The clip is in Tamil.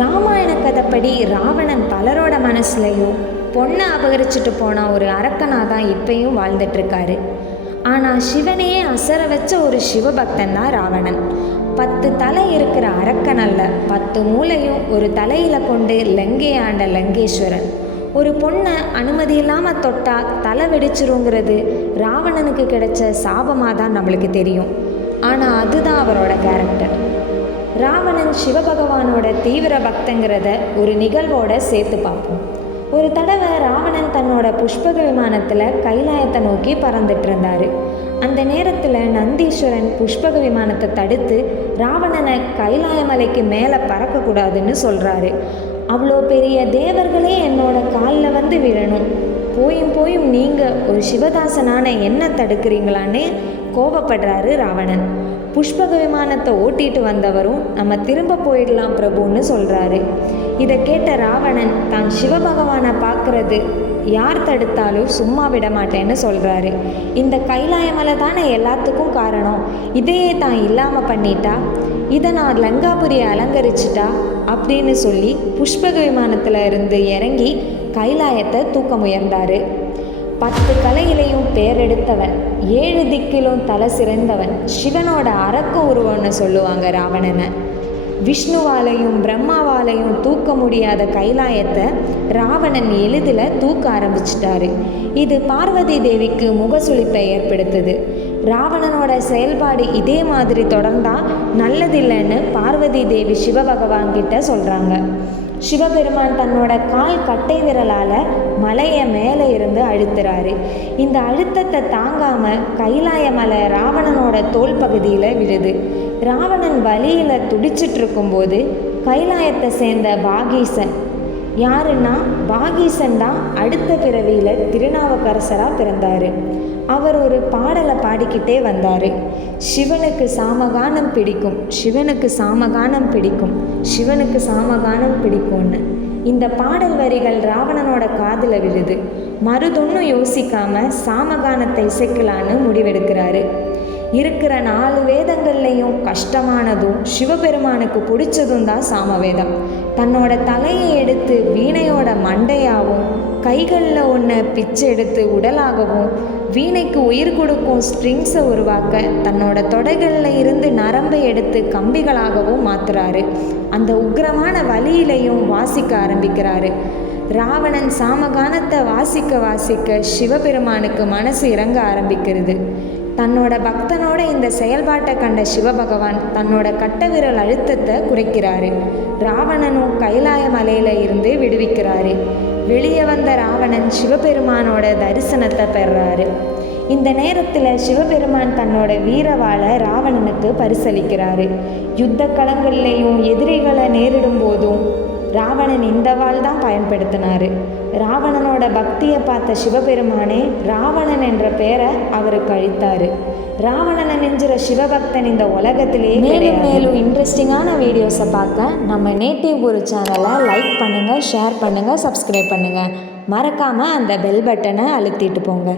ராமாயண கதைப்படி ராவணன் பலரோட மனசுலையும் பொண்ணை அபகரிச்சுட்டு போன ஒரு அரக்கனாக தான் இப்பயும் வாழ்ந்துட்டுருக்காரு. ஆனால் சிவனையே அசர வச்ச ஒரு சிவபக்தன் தான் ராவணன். பத்து தலை இருக்கிற அரக்கன் அல்ல பத்து மூளையும் ஒரு தலையில் கொண்டு லங்கை ஆண்ட லங்கேஸ்வரன். ஒரு பொண்ணை அனுமதி இல்லாமல் தொட்டால் தலை வெடிச்சிருங்கிறது ராவணனுக்கு கிடைச்ச சாபமாக தான் நம்மளுக்கு தெரியும். ஆனால் அதுதான் அவரோட கேரக்டர் ராவணன் சிவபகவானோட தீவிர பக்தங்கிறத ஒரு நிகழ்வோட சேர்த்து பார்ப்போம். ஒரு தடவை ராவணன் தன்னோட புஷ்பக விமானத்தில் கைலாயத்தை நோக்கி பறந்துட்டு இருந்தார். அந்த நேரத்தில் நந்தீஸ்வரன் புஷ்பக விமானத்தை தடுத்து ராவணனை கைலாய மலைக்கு மேலே பறக்கக்கூடாதுன்னு சொல்கிறாரு அவ்வளோ பெரிய தேவர்களே என்னோட காலில் வந்து விழணும். போயும் போயும் நீங்கள் ஒரு சிவதாசனான என்ன தடுக்கிறீங்களான்னு கோபப்படுறாரு ராவணன். புஷ்பக விமானத்தை ஓட்டிட்டு வந்தவரும் நம்ம திரும்ப போயிடலாம் பிரபுன்னு சொல்கிறாரு இதை கேட்ட ராவணன் தான் சிவபகவானை பார்க்கறது. யார் தடுத்தாலும் சும்மா விட மாட்டேன்னு சொல்கிறாரு இந்த கைலாயமலை தானே எல்லாத்துக்கும் காரணம். இதையே தான் இல்லாமல் பண்ணிட்டா? இதை நான் லங்காபுரியை அலங்கரிச்சிட்டா? அப்படின்னு சொல்லி புஷ்பக விமானத்தில் இருந்து இறங்கி கைலாயத்தை தூக்க முயன்றாரு. பத்து கலையிலையும் பேரெடுத்தவன் ஏழு திக்கிலும் தலை சிறந்தவன். சிவனோட அரக்க உருவம்னு சொல்லுவாங்க ராவணனை. விஷ்ணுவாலையும் பிரம்மாவாலையும் தூக்க முடியாத கைலாயத்தை ராவணன் எளிதில் தூக்க ஆரம்பிச்சிட்டாரு. இது பார்வதி தேவிக்கு முகசுளிப்பை ஏற்படுத்துது. ராவணனோட செயல்பாடு இதே மாதிரி தொடர்ந்தா நல்லதில்லைன்னு பார்வதி தேவி சிவபகவான் கிட்ட சொல்கிறாங்க சிவபெருமான் தன்னோட கால் கட்டை விரலால் மலையை மேலே இருந்து அழுத்துறாரு. இந்த அழுத்தத்தை தாங்காம கைலாய மலை ராவணனோட தோல் பகுதியில் விழுது. ராவணன் வலியில் துடிச்சிட்டு இருக்கும்போது கைலாயத்தை சேர்ந்த பாகீசன் யாருன்னா பாகீசன் தான் அடுத்த பிறவியில் திருநாவுக்கரசராக பிறந்தார். அவர் ஒரு பாடலை பாடிக்கிட்டே வந்தார். சிவனுக்கு சாமகானம் பிடிக்கும் சிவனுக்கு சாமகானம் பிடிக்கும் சிவனுக்கு சாமகானம் பிடிக்கும்னு. இந்த பாடல் வரிகள் ராவணனோட காதில் விழுது. மருதொன்னும் யோசிக்காம சாமகானத்தை இசைக்கலான்னு முடிவெடுக்கிறாரு. இருக்கிற நாலு வேதங்கள்லையும் கஷ்டமானதும் சிவபெருமானுக்கு பிடிச்சதும் தான் சாமவேதம். தன்னோட தலையை எடுத்து வீணையோட மண்டையாகவும் கைகளில் ஒன்று பிச்சை எடுத்து உடலாகவும் வீணைக்கு உயிர் கொடுக்கும் ஸ்ட்ரிங்ஸை உருவாக்க தன்னோட தொடைகளில் இருந்து நரம்பை எடுத்து கம்பிகளாகவும் மாற்றுறாரு அந்த உக்கிரமான வழியிலையும் வாசிக்க ஆரம்பிக்கிறாரு. ராவணன் சாமகானத்தை வாசிக்க வாசிக்க சிவபெருமானுக்கு மனசு இறங்க ஆரம்பிக்கிறது. தன்னோட பக்தனோட இந்த செயல்பாட்டை கண்ட சிவபகவான் தன்னோட கட்டவிரல் அழுத்தத்தை குறைக்கிறாரு. ராவணனும் கைலாய மலையில இருந்து விடுவிக்கிறாரு. வெளியே வந்த ராவணன் சிவபெருமானோட தரிசனத்தை பெறாரு. இந்த நேரத்தில் சிவபெருமான் தன்னோட வீரவாளை ராவணனுக்கு பரிசளிக்கிறாரு. யுத்த களங்கள்லையும் எதிரிகளை நேரிடும் போதும் ராவணன் இந்த வாள் தான் பயன்படுத்தினார். ராவணனோட பக்தியை பார்த்த சிவபெருமானே ராவணன் என்ற பெயரை அவருக்கு அழித்தார் ராவணனை நெஞ்சுற சிவபக்தன் இந்த உலகத்திலேயே மேலும் மேலும் இன்ட்ரெஸ்டிங்கான வீடியோஸை பார்க்க நம்ம நேட்டிவ் ஒரு சேனலை லைக் பண்ணுங்கள் ஷேர் பண்ணுங்கள் சப்ஸ்கிரைப் பண்ணுங்கள் மறக்காமல் அந்த பெல் பட்டனை அழுத்திட்டு போங்க.